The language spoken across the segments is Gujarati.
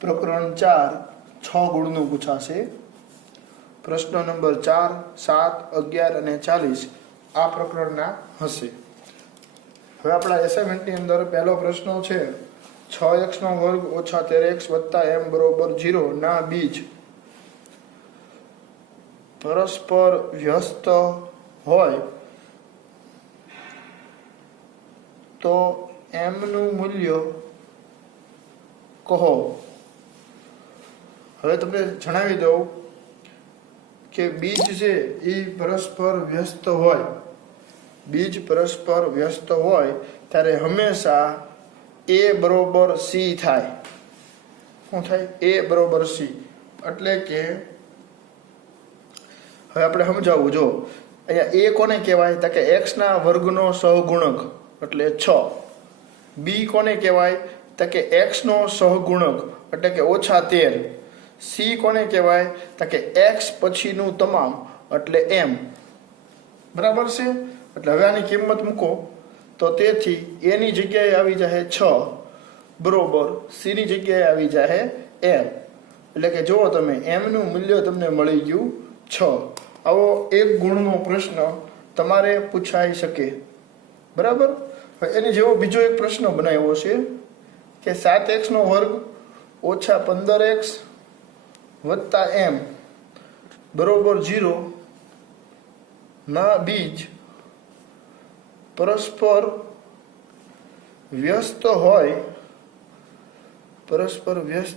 પ્રકરણ 4 6 ગુણનું પૂછાશે। પ્રશ્ન નંબર 4, 7, 11 અને 40 આ પ્રકરણના હશે। હવે આપણા એસાઇનમેન્ટની અંદર પહેલો પ્રશ્ન છે 6x નો વર્ગ ઓછા 13x વત્તા m બરોબર 0 ના બીજ પરસ્પર વ્યસ્ત હોય તો m નું મૂલ્ય કહો। હવે તમને જણાવી દઉં કે બીજ છે એ પરસ્પર વ્યસ્ત હોય, બીજ પરસ્પર વ્યસ્ત હોય ત્યારે હંમેશા a બરોબર c થાય। શું થાય? a બરોબર c। એટલે કે હવે આપણે સમજાવવું, જો અહીંયા a કોને કહેવાય તો કે x ના વર્ગનો સહગુણક એટલે 6, b કોને કહેવાય તો કે x નો સહગુણક એટલે કે -13, c કોને કહેવાય તો કે x પછીનું તમામ એટલે m। બરાબર છે? એટલે હવે આની કિંમત મૂકો તો તેથી a ની જગ્યાએ આવી જાય 6 બરોબર c ની જગ્યાએ આવી જાય m। એટલે કે જો તમે m નું મૂલ્ય તમને મળી ગયું 6। આવો એક ગુણનો પ્રશ્ન તમારે પૂછાઈ શકે। બરાબર? એની જેવો બીજો એક પ્રશ્ન બનાવ્યો છે કે 7x નો વર્ગ ઓછા 15x વત્તા m બરોબર 0 ના બીજ પરસ્પર વ્યસ્ત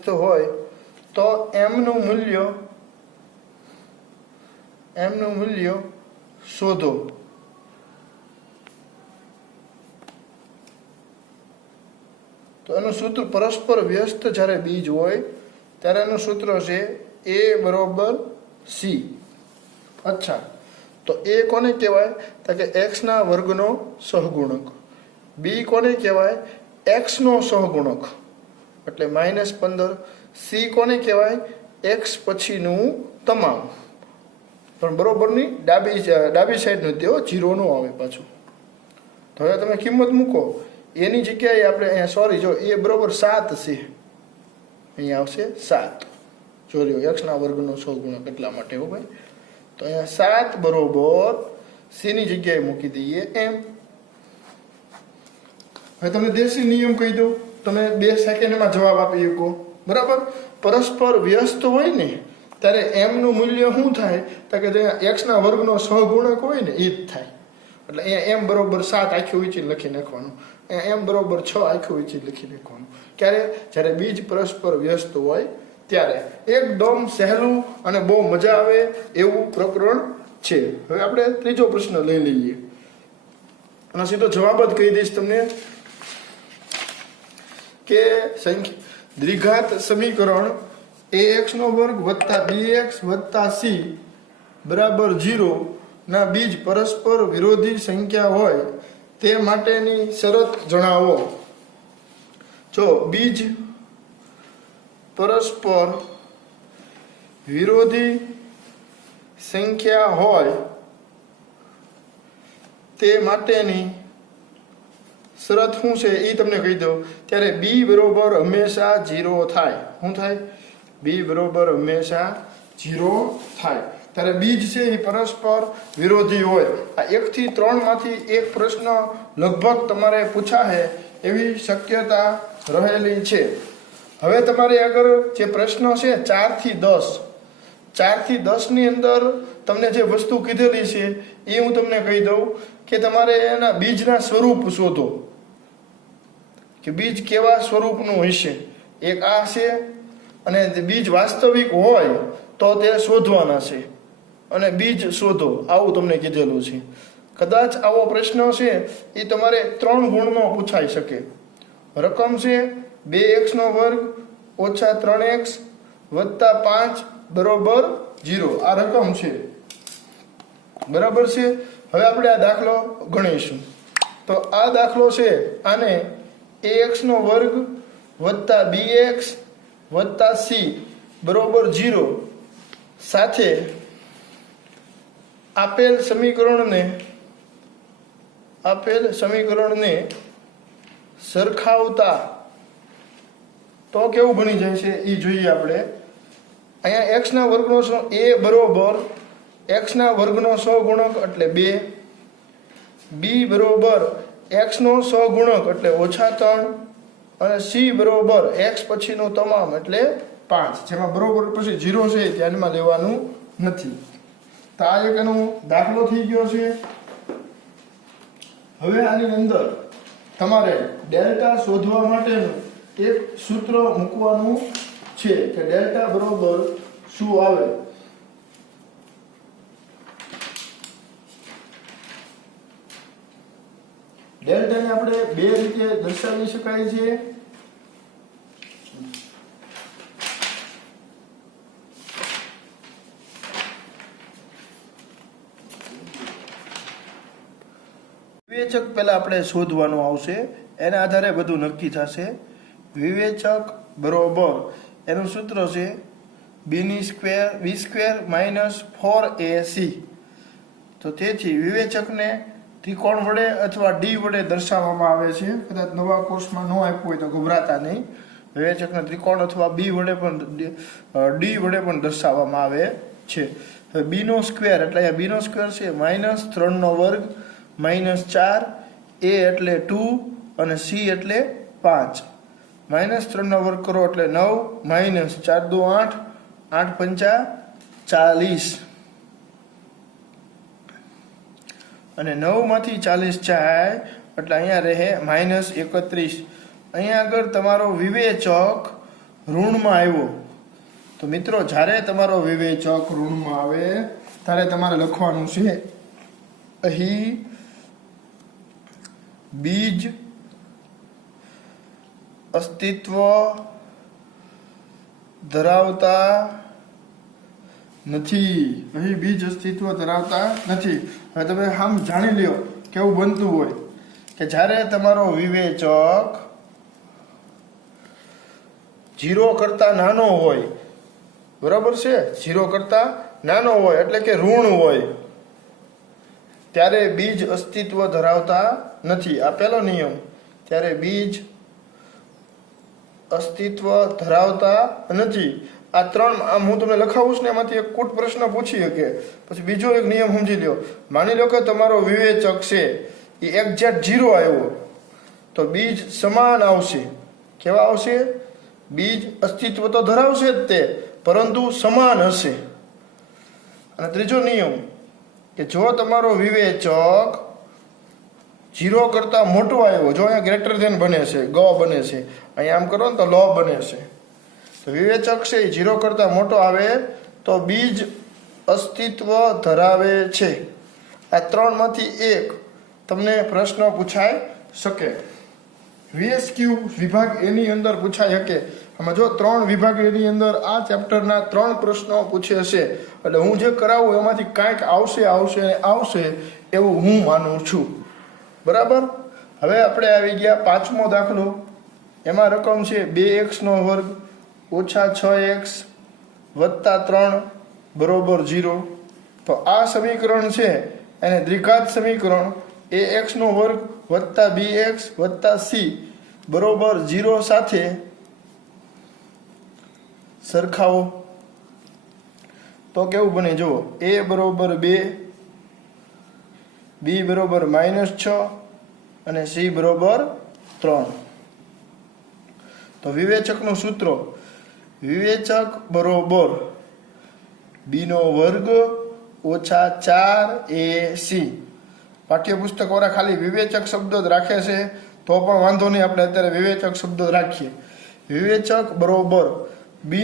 હોય તો m નું મૂલ્ય શોધો। તો એનું સૂત્ર, પરસ્પર વ્યસ્ત જ્યારે બીજ હોય ત્યારે એનું સૂત્ર છે a બરોબર c। અચ્છા, તો a કોને કહેવાય તો કે x ના વર્ગનો સહગુણક, b કોને કહેવાય x નો સહગુણક એટલે -15, c કોને કહેવાય x પછીનું તમામ, પણ બરોબરની ડાબી સાઈડનું તેઓ 0 નો આવે પાછું। તો હવે તમે કિંમત મૂકો, એની જગ્યાએ આપણે અહીંયા સોરી જો a બરોબર 7 છે, અહીંયા આવશે 7। જો x ના વર્ગનો સહગુણક એટલા માટે હો ભાઈ। તો અહીંયા 7 બરોબર c ની જગ્યાએ મૂકી દઈએ m। હવે તમને દેશી નિયમ કહી દઉં, તમે 2 સેકન્ડમાં જવાબ આપી શકો। બરાબર? પરસ્પર વ્યસ્ત હોય ને ત્યારે m નું મૂલ્ય શું થાય તો કે x ના વર્ગનો સહગુણક હોય ને એ જ થાય। એટલે અહીંયા m બરોબર 7 આખી ઊંચી લખી નાખવાનું, અહીંયા m બરોબર 6 આખી ઊંચી લખી નાખવાનું। ક્યારે? જ્યારે બીજ પરસ્પર વ્યસ્ત હોય ત્યારે। એકદમ સહેલું અને બહુ મજા આવે એવું પ્રકરણ છે। હવે આપણે ત્રીજો પ્રશ્ન લઈ લઈએ અને સીધો જવાબ જ કહી દઈશ તમને કે દ્વિઘાત સમીકરણ ax નો વર્ગ વત્તા bx વત્તા c બરાબર 0 ના બીજ પરસ્પર વિરોધી સંખ્યા હોય તે માટેની શરત જણાવો। જો બીજ પરસ્પર વિરોધી સંખ્યા હોય તે માટેની શરત શું છે એ તમને કહી દઉં। ત્યારે b બરોબર હંમેશા 0 થાય। શું થાય? b બરોબર હંમેશા 0 થાય। ત્યારે બીજ છે એ પરસ્પર વિરોધી હોય। આ 1 થી 3 માંથી એક પ્રશ્ન લગભગ તમારે પૂછાશે એવી શક્યતા રહેલી છે। હવે તમારે આગળ જે પ્રશ્ન છે 4 થી 10 ની અંદર તમને જે વસ્તુ કીધેલી છે એ હું તમને કહી દઉં કે તમારે એના બીજના સ્વરૂપ શોધો કે બીજ કેવા સ્વરૂપનું હશે। એક આ છે અને બીજ વાસ્તવિક હોય તો તે શોધવાના છે અને બીજ શોધો, આવું તમને કીધેલું છે। કદાચ આવો પ્રશ્ન છે એ તમારે 3 ગુણનો પૂછાઈ શકે। રકમ છે 2x નો વર્ગ ઓછા 3x વત્તા 5 બરોબર 0 આ રકમ છે। બરાબર છે? હવે આપણે આ દાખલો ગણીશું। તો આ દાખલો છે આને ax નો વર્ગ વત્તા bx વત્તા c બરોબર 0 સાથે આપેલ સમીકરણને સરખાવતા તો કેવું બની જાય છે એ જોઈએ આપણે. અહીંયા એક્સના વર્ગનો એ બરોબર એક્સના વર્ગનો સહગુણક એટલે 2, બી બરોબર એક્સનો સહગુણક એટલે -3 અને સી બરોબર એક્સ પછીનું તમામ એટલે 5, જેમાં બરોબર પછી 0 છે ધ્યાનમાં લેવાનું નથી. તો આ એક એનો દાખલો થઈ ગયો છે. હવે આની અંદર તમારે ડેલ્ટા શોધવા માટેનું એક સૂત્ર મૂકવાનું છે કે ડેલ્ટા બરોબર શું આવે. ડેલ્ટાને આપણે બે રીતે દર્શાવી શકાય છે. વિવેચક પહેલા આપણે શોધવાનું આવશે, એના આધારે બધું નક્કી થશે. વિવેચક બરોબર એનું સૂત્ર છે b² -4ac. તો તેથી વિવેચકને ત્રિકોણ વડે અથવા ડી વડે દર્શાવવામાં આવે છે. કદાચ નવા કોર્સમાં ન આપ્યું હોય તો ગભરાતા નહીં. વિવેચકને ત્રિકોણ અથવા ડી વડે પણ દર્શાવવામાં આવે છે. હવે b² એટલે અહીંયા b² છે -3² -4, a એટલે 2 અને c એટલે 5. -3² કરો એટલે 9, -4 × 8, 8 × 5 40 અને 9 માંથી 40 જાય એટલે અહીંયા રહે -31. અહીંયા આગળ તમારો વિવેચક ઋણમાં આવ્યો. તો મિત્રો જ્યારે તમારો વિવેચક ઋણમાં આવે ત્યારે તમારે લખવાનું છે અહીં બીજ અસ્તિત્વ ધરાવતા નથી. અહીં બીજ અસ્તિત્વ ધરાવતા નથી. હવે તમે આમ જાણી લ્યો કેવું બનતું હોય કે જ્યારે તમારો વિવેચક 0 કરતા નાનો હોય, બરાબર છે, 0 કરતા નાનો હોય એટલે કે ઋણ હોય, ત્યારે બીજ અસ્તિત્વ ધરાવતા નથી. આ પહેલો નિયમ. ત્યારે બીજ અસ્તિત્વ ધરાવતા નથી. આ 3 આમ હું તમને લખાવું છું ને એમાંથી એક કૂટ પ્રશ્ન પૂછી શકે. પછી બીજો એક નિયમ સમજી લ્યો. માની લો કે તમારો વિવેચક છે એ એક્ઝેક્ટ 0 આવ્યો તો બીજ સમાન આવશે. કેવા આવશે? બીજ અસ્તિત્વ તો ધરાવશે જ તે, પરંતુ સમાન હશે. અને ત્રીજો નિયમ કે જો તમારો વિવેચક 0 કરતા મોટો આવ્યો, જો અહીંયા ગ્રેટર ધેન બને છે, ગ બને છે, અહીંયા આમ કરો ને તો લ બને છે, તો વિવેચક છે એ 0 કરતા મોટો આવે તો બીજ અસ્તિત્વ ધરાવે છે. આ 3 માંથી એક તમને પ્રશ્ન પૂછાઈ શકે. VSQ વિભાગ એની અંદર પૂછાઈ શકે. આમાં જો 3 વિભાગ એની અંદર આ ચેપ્ટરના 3 પ્રશ્નો પૂછે છે એટલે હું જે કરાવું એમાંથી કાંઈક આવશે એવું હું માનું છું. બરાબર. હવે આપણે આવી ગયા 5મો દાખલો. એમાં રકમ છે 2x² - 6x + 3 = 0. તો આ સમીકરણ છે એને દ્વિઘાત સમીકરણ ax² + bx + c = 0 સાથે સરખાવો. તો કેવું બને જુઓ. a = 2, b = -6 અને c = 3. તો વિવેચકનું સૂત્ર વિવેચક બરોબર b² - 4ac. પાઠ્યપુસ્તક વાળા ખાલી વિવેચક શબ્દ જ રાખે છે તો પણ વાંધો નહીં, આપણે અત્યારે વિવેચક શબ્દ રાખીએ. વિવેચક બરોબર b²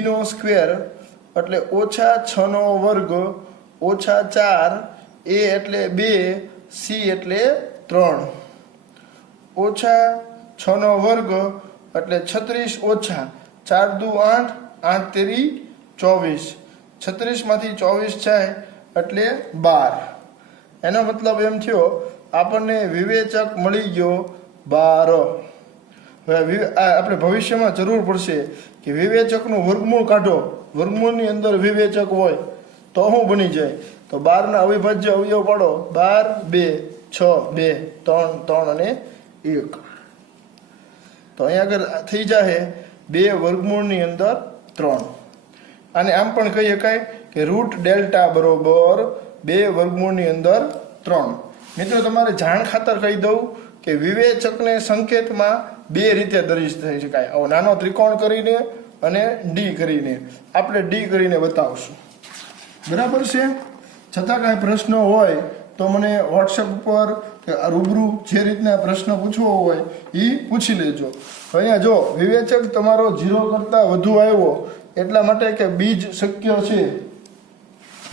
એટલે -6² - 4, a એટલે 2, c એટલે 3. -6² એટલે 36 ઓછા 4 × 2 = 8, 8 × 3 = 24. 36 માંથી 24 જાય એટલે 12. એનો મતલબ એમ થયો આપણને વિવેચક મળી ગયો 12. હવે આપણે ભવિષ્યમાં જરૂર પડશે કે વિવેચકનું વર્ગમૂળ કાઢો. વર્ગમૂળની અંદર વિવેચક હોય તો શું બની જાય? તો 12ના અવિભાજ્ય અવયવ પાડો. 12, 2, 6, 2, 3, 3 અને 1. તો અહીંયા આગળ થઈ જાય 2 વર્ગમૂળની અંદર 3. અને આમ પણ કહી શકાય કે રૂટ ડેલ્ટા બરોબર 2 વર્ગમૂળની અંદર 3. મિત્રો તમારે જાણ ખાતર કહી દઉં કે વિવેચકને સંકેતમાં 2 રીતે દર્શાવી શકાય. આવો નાનો ત્રિકોણ કરીને અને ડી કરીને. આપણે ડી કરીને બતાવશું. બરાબર છે. છતાં કાંઈ પ્રશ્ન હોય તો મને વોટ્સએપ ઉપર કે રૂબરૂ જે રીતના પ્રશ્ન પૂછવો હોય એ પૂછી લેજો. અહીંયા જો વિવેચક તમારો 0 કરતાં વધુ આવ્યો એટલા માટે કે બીજ શક્ય છે.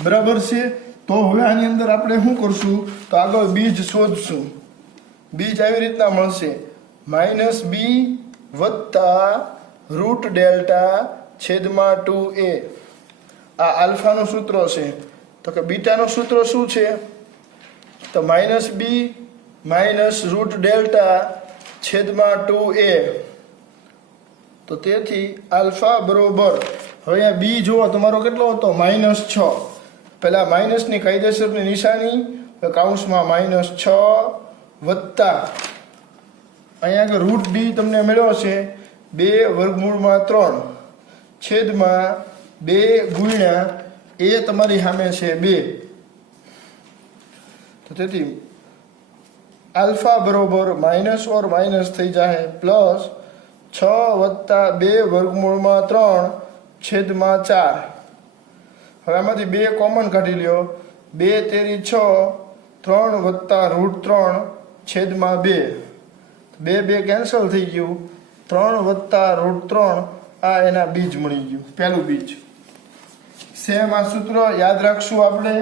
બરાબર છે. તો હવે આની અંદર આપણે શું કરશું તો આગળ બીજ શોધશું. બીજ આવી રીતના મળશે -b વત્તા રૂટ ડેલ્ટા છેદમાં 2a. આ આલ્ફાનું સૂત્ર છે. તો કે બીટાનું સૂત્ર શું છે તો -b માઇનસ રૂટ ડેલ્ટા છેદમાં 2a. તો તેથી આલ્ફા બરોબર હવે અહીંયા બી જુઓ તમારો કેટલો હતો -6. પહેલા માઇનસની કાયદેસરની નિશાની કૌંસમાં -6 વત્તા અહીંયા આગળ રૂટ ડી તમને મળ્યો છે 2 વર્ગમૂળમાં 3 છેદમાં 2 ગુણ્યા એ તમારી સામે છે 2. તો તેથી આલ્ફા બરોબર માઇનસ ઓર માઇનસ થઈ જાય પ્લસ 6 વત્તા 2 વર્ગમૂળમાં 3 છેદમાં 4. હવે આમાંથી 2 કોમન કાઢી લ્યો. 2 તેરી 6 3 વત્તા રૂટ 3 છેદમાં 2. 2 કેન્સલ થઈ ગયું. 3 વત્તા રૂટ 3 આ એના બીજ મળી ગયું. પહેલું બીજ સેમ. આ સૂત્ર યાદ રાખશું આપણે.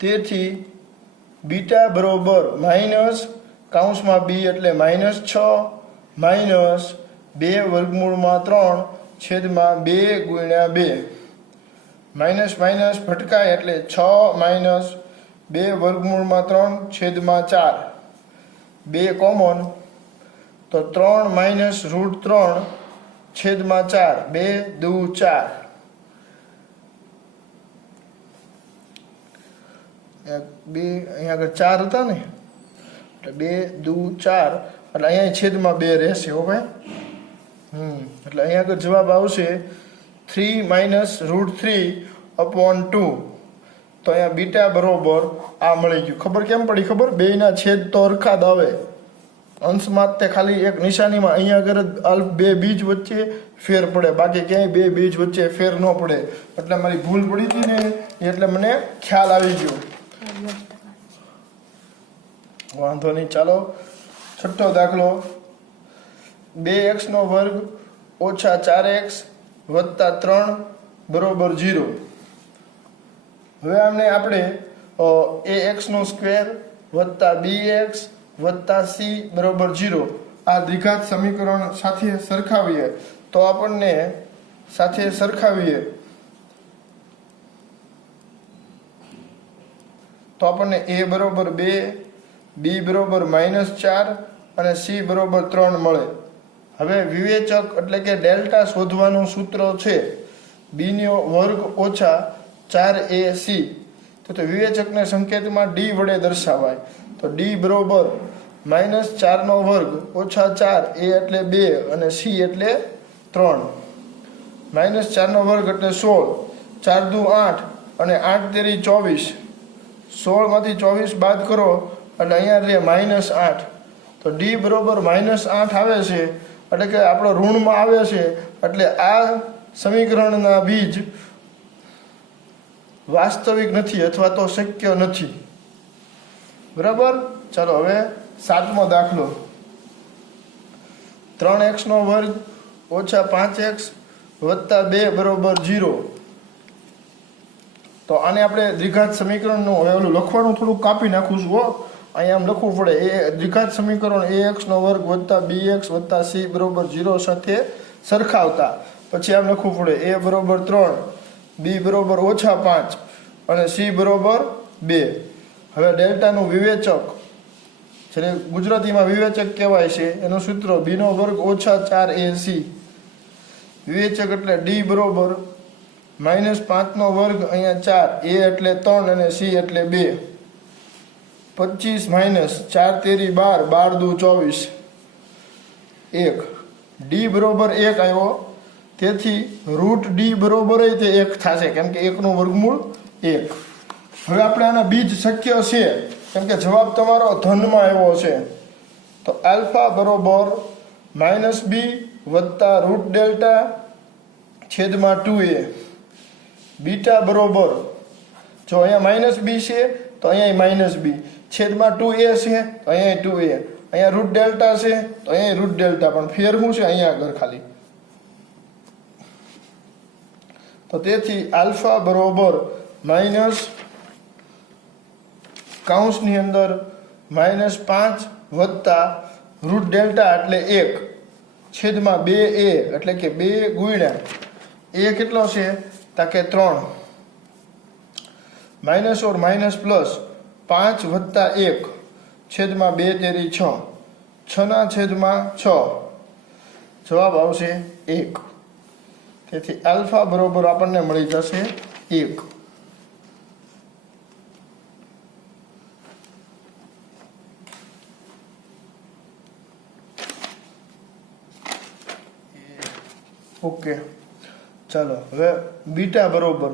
તેથી બીટા બરોબર માઇનસ કૌંસમાં બી એટલે -6 માઇનસ 2 વર્ગમૂળમાં 3 છેદમાં 2 ગુણ્યા 2. માઇનસ માઇનસ ભટકાય એટલે 6 માઇનસ 2 વર્ગમૂળમાં 3 છેદમાં 4. 2 કોમન તો 3 માઇનસ રૂટ 3 છેદમાં 4. 2 દુ 4. 2 અહીંયા આગળ 4 હતા ને એટલે 2 દુ 4 એટલે અહીંયા છેદમાં 2 રહેશે. હો ભાઈ. એટલે અહીંયા આગળ જવાબ આવશે 3 માઇનસ રૂટ 3 અપોન 2. તો અહીંયા બીટા બરોબર આ મળી ગયું. ખબર કેમ પડી? ખબર, બેયના છેદ તો હરખા જ આવે. અંશમાં તે ખાલી એક નિશાનીમાં અહીંયા આગળ 2 બીજ વચ્ચે ફેર પડે, બાકી ક્યાંય 2 બીજ વચ્ચે ફેર ન પડે. એટલે મારી ભૂલ પડી હતી ને એટલે મને ખ્યાલ આવી ગયો. વાંધો નહીં. ચાલો છઠ્ઠો દાખલો 2x નો વર્ગ ઓછા 4x વત્તા 3 બરોબર 0. હવે આમને આપણે ax નો સ્ક્વેર વત્તા bx વત્તા c બરોબર 0 આ દ્વિઘાત સમીકરણ સાથે સરખાવીએ તો આપણને a બરોબર 2, b બરોબર -4 અને c બરોબર 3 મળે. હવે વિવેચક એટલે કે ડેલ્ટા શોધવાનું સૂત્ર છે b નો વર્ગ ઓછા 4ac. તો વિવેચકને સંકેતમાં d વડે દર્શાવાય. તો d બરોબર -4 નો વર્ગ ઓછા 4, a એટલે 2 અને c એટલે 3. -4 નો વર્ગ એટલે 16, 4 દુ 8 અને 8 તેરી 24. 16 માંથી 24 બાદ કરો એટલે અહીંયા રહે -8. તો d બરોબર -8 આવે છે એટલે કે આપણો ઋણમાં આવે છે. એટલે આ સમીકરણના બીજ વાસ્તવિક નથી અથવા તો શક્ય નથી. બરાબર. ચાલો હવે 7મો દાખલો 3x નો વર્ગ ઓછા 5x વત્તા 2 બરોબર 0. તો આને આપણે દ્વિઘાત સમીકરણનું હવે ઓલું લખવાનું થોડું કાપી નાખું છું. અહીંયા આમ લખવું પડે. એ દ્વિઘાત સમીકરણ ax નો વર્ગ વત્તા bx વત્તા c બરોબર 0 સાથે સરખાવતા પછી આમ લખવું પડે a બરોબર 3, b બરોબર ઓછા 5 અને c બરોબર 2. હવે ડેલ્ટાનું વિવેચક જેને ગુજરાતીમાં વિવેચક કહેવાય છે એનું સૂત્ર b નો વર્ગ ઓછા 4ac. વિવેચક એટલે d બરોબર -5 નો વર્ગ અહીંયા 4, a એટલે 3 અને c એટલે 2. 25 માઇનસ 4 તેરી 12, 12 દુ 24. 1 ડી બરોબર 1 આવ્યો, તેથી રૂટ ડી બરોબર તે 1 થશે, કેમ કે 1 નું વર્ગમૂળ 1. હવે આપણે આના બીજ શક્ય છે, કેમ કે જવાબ તમારો ધનમાં આવ્યો છે, તો આલ્ફા બરોબર -b વત્તા રૂટ ડેલ્ટા છેદમાં 2a. બીટા બરોબર, જો અહીંયા -b છે તો અહીંયા -b, છેદમાં 2a છે તો અહીંયા 2a, અહીંયા રૂટ ડેલ્ટા છે તો અહીંયા રૂટ ડેલ્ટા, પણ ફેર શું છે અહીંયા આગળ ખાલી. તો તેથી આલ્ફા બરોબર માઇનસ કૌંસની અંદર -5 વત્તા રૂટ ડેલ્ટા એટલે 1 છેદમાં 2a, એટલે કે 2 ગુણ્યા a કેટલો છે તા કે 3, માઇનસ ઓર માઇનસ પ્લસ 5 વત્તા 1 છેદમાં 2 તેરી 6, 6 ના છેદમાં 6, જવાબ આવશે 1. તેથી આલ્ફા બરોબર આપણને મળી જશે 1. ઓકે, ચાલો હવે બીટા બરોબર,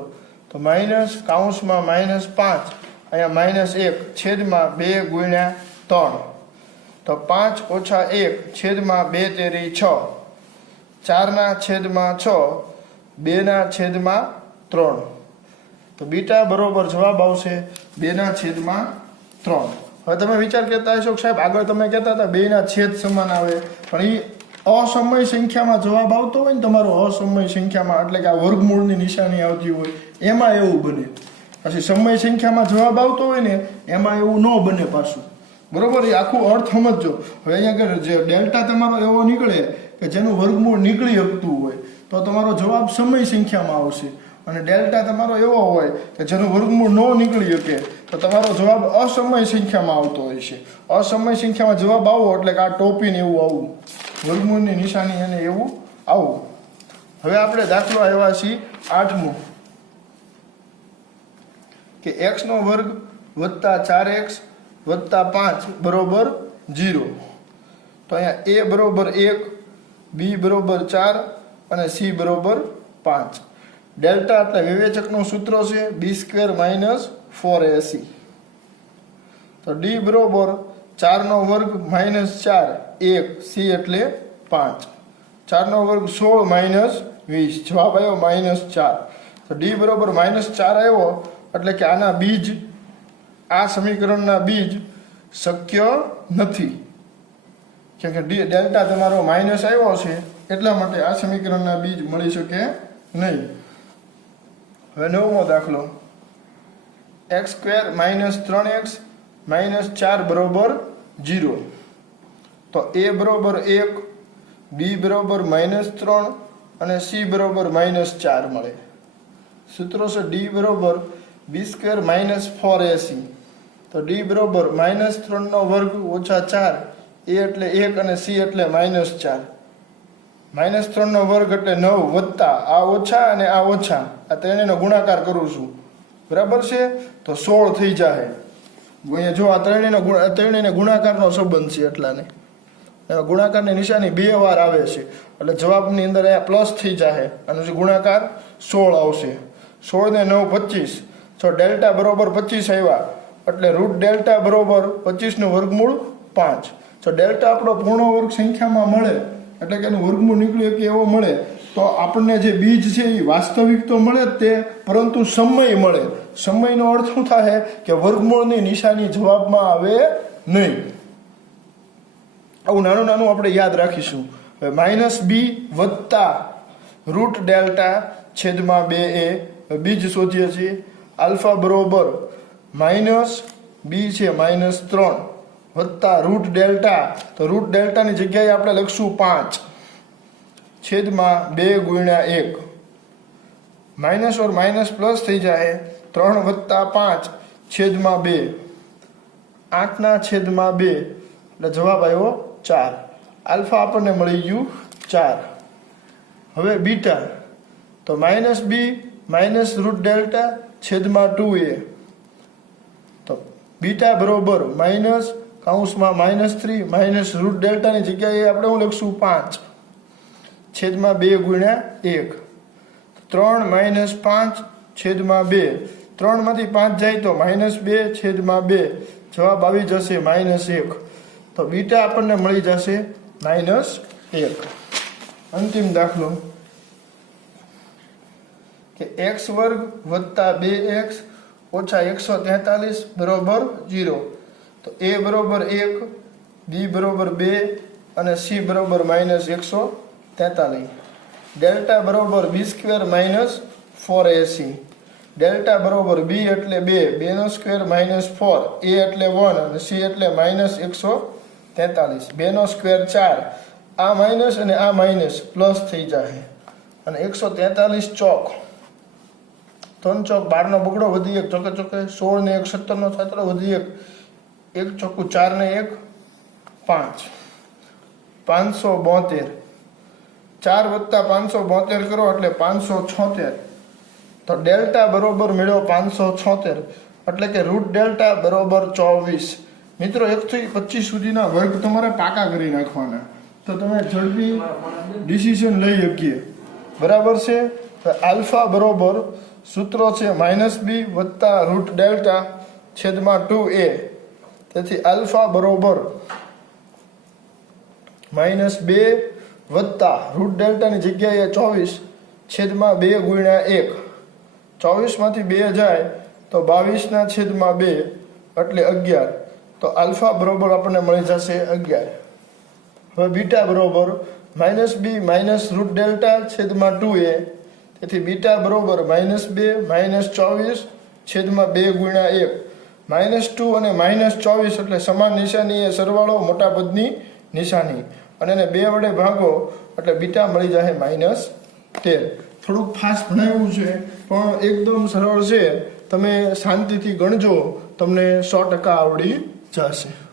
તો માઇનસ કૌંસમાં -5, અહીંયા -1 છેદમાં 2 ગુણ્યા 3, તો 5 ઓછા 1 છેદમાં 2 તેરી 6, 4 ના છેદમાં 6, 2 ના છેદમાં 3, તો બીટા બરોબર જવાબ આવશે 2 ના છેદમાં 3. હવે તમે વિચાર કરતા હશો કે સાહેબ આગળ તમે કહેતા હતા 2 ના છેદ સમાન આવે, પણ એ અસમય સંખ્યામાં જવાબ આવતો હોય ને તમારો, અસમય સંખ્યામાં એટલે કે આ વર્ગમૂળની નિશાની આવતી હોય એમાં એવું બને. પછી સમય સંખ્યામાં જવાબ આવતો હોય ને એમાં એવું ન બને પાછું, બરોબર? એ આખું અર્થ સમજજો. હવે અહીંયા આગળ જે ડેલ્ટા તમારો એવો નીકળે કે જેનું વર્ગમૂળ નીકળી શકતું હોય તો તમારો જવાબ સમય સંખ્યામાં આવશે, અને ડેલ્ટા તમારો એવો હોય કે જેનું વર્ગમૂળ ન નીકળી શકે તો તમારો જવાબ અસમય સંખ્યામાં આવતો હોય છે. અસમય સંખ્યામાં જવાબ આવો એટલે કે આ ટોપીને એવું આવું, વર્ગમૂળની નિશાની અને એવું આવું. હવે આપણે દાખલો આવ્યા છીએ 8મો, કે x નો વર્ગ વત્તા 4x વત્તા 5 બરોબર 0. તો અહીંયા a બરોબર 1, b બરોબર 4 અને c બરોબર 5. ડેલ્ટા એટલે વિવેચકનું સૂત્ર છે b² - 4ac. તો d બરોબર 4 નો વર્ગ -4 1, c એટલે 5, 4 નો વર્ગ 16 - 20, જવાબ આવ્યો -4. તો d બરોબર -4 આવ્યો એટલે કે આના બીજ, આ સમીકરણના બીજ શક્ય નથી, કેમ કે ડેલ્ટા તમારો માઇનસ આવ્યો છે એટલા માટે આ સમીકરણના બીજ મળી શકે નહીં. હવે 9મો દાખલો, x² - 3x - 4 બરોબર 0. તો a બરોબર 1, b બરોબર -3 અને c બરોબર -4 મળે. સૂત્રો છે d બરોબર b² - 4ac. તો d બરોબર -3 નો વર્ગ ઓછા 4, a એટલે 1 અને c એટલે -4. -3 નો વર્ગ એટલે 9 વત્તા આ ઓછા અને આ ઓછા, આ ત્રણેયનો ગુણાકાર કરું છું, બરાબર છે, તો 16 થઈ જાય. અહીંયા જો આ ત્રણેયનો ગુણાકારનો સંબંધ છે એટલાને ગુણાકારની નિશાની 2 વાર આવે છે એટલે જવાબની અંદર અહીંયા પ્લસ થઈ જાય અને જે ગુણાકાર 16 આવશે. 16 ને 9 25, તો ડેલ્ટા બરોબર 25 આવ્યા એટલે રૂટ ડેલ્ટા બરોબર 25 નું વર્ગમૂળ 5. તો ડેલ્ટા આપણો પૂર્ણ વર્ગ સંખ્યામાં મળે એટલે કે એનું વર્ગમૂળ નીકળ્યું કે એવો મળે તો આપણને જે બીજ છે એ વાસ્તવિક તો મળે જ તે, પરંતુ સમય મળે. સમયનો અર્થ શું થાય કે વર્ગમૂળની નિશાની જવાબમાં આવે નહીં. આવું નાનું નાનું આપણે યાદ રાખીશું. -b વત્તા રૂટ ડેલ્ટા છેદમાં 2a બીજ શોધીએ છીએ. આલ્ફા બરોબર -b છે -3 વત્તા રૂટ ડેલ્ટા, તો રૂટ ડેલ્ટાની જગ્યાએ આપણે લખશું 5 છેદમાં 2 ગુણ્યા 1, માઇનસ ઓર માઇનસ પ્લસ થઈ જાય 3 વત્તા 5 છેદમાં 2, 8 ના છેદમાં 2 એટલે જવાબ આવ્યો 4. આલ્ફા આપણને મળી ગયું 4. હવે બીટા, તો -b રૂટ ડેલ્ટા છેદમાં 2a. તો બીટા બરોબર કૌંસમાં -3 માઇનસ રૂટ ડેલ્ટાની જગ્યાએ આપણે શું લખશું 5 છેદમાં 2 ગુણ્યા 1 3 -5 છેદમાં 2 3 માંથી 5 જાય તો -2 છેદમાં 2 જવાબ આવી જશે -1 તો બીટા આપણને મળી જશે -1 અંતિમ દાખલો કે x વર્ગ વત્તા 2x ઓછા 143 બરોબર 0 તો a બરોબર 1 b બરોબર 2 અને c બરોબર -143 ડેલ્ટા બરોબર b સ્ક્વેર -4ac ડેલ્ટા બરોબર b એટલે 2 2 નો સ્ક્વેર -4 a એટલે 1 અને c એટલે -143 2 નો સ્ક્વેર 4 આ માઇનસ અને આ માઇનસ પ્લસ થઈ જાય અને 143 ચોક 3 ચોક 12 નો બગડો વધી 1 ચોકે ચોકે 16 ને 1 17 નો છાત્રો વધી 1 ચોકુ 4 ને 1 5 572 4 વત્તા 572 કરો એટલે 576 તો ડેલ્ટા બરોબર મેળવો 576 એટલે કે રૂટ ડેલ્ટા બરોબર 24 મિત્રો 1 થી 25 સુધીના વર્ગ તમારે પાકા કરી નાખવાના તો તમે ઝડપી ડિસિઝન લઈ શકીએ બરાબર છે તો આલ્ફા બરોબર સૂત્રો છે -b વત્તા રૂટ ડેલ્ટા છેદમાં 2a તેથી આલ્ફા બરોબર -2 વત્તા રૂટ ડેલ્ટાની જગ્યાએ 24 છેદમાં 2 ગુણ્યા 1 24 માંથી 2 જાય તો 22 ના છેદમાં 2 એટલે 11 તો આલ્ફા બરોબર આપણને મળી જશે 11 હવે બીટા બરોબર -b માઇનસ રૂટ ડેલ્ટા છેદમાં 2a તેથી બીટા બરોબર -2 -24 છેદમાં 2 ગુણ્યા 1 -2 અને -24 એટલે સમાન નિશાની એ સરવાળો મોટા પદની નિશાની અને એને 2 વડે ભાગો એટલે બીટા મળી જાય -13 થોડુંક ફાસ્ટ ભણાવ્યું છે પણ એકદમ સરળ છે તમે શાંતિથી ગણજો તમને 100% આવડી જશે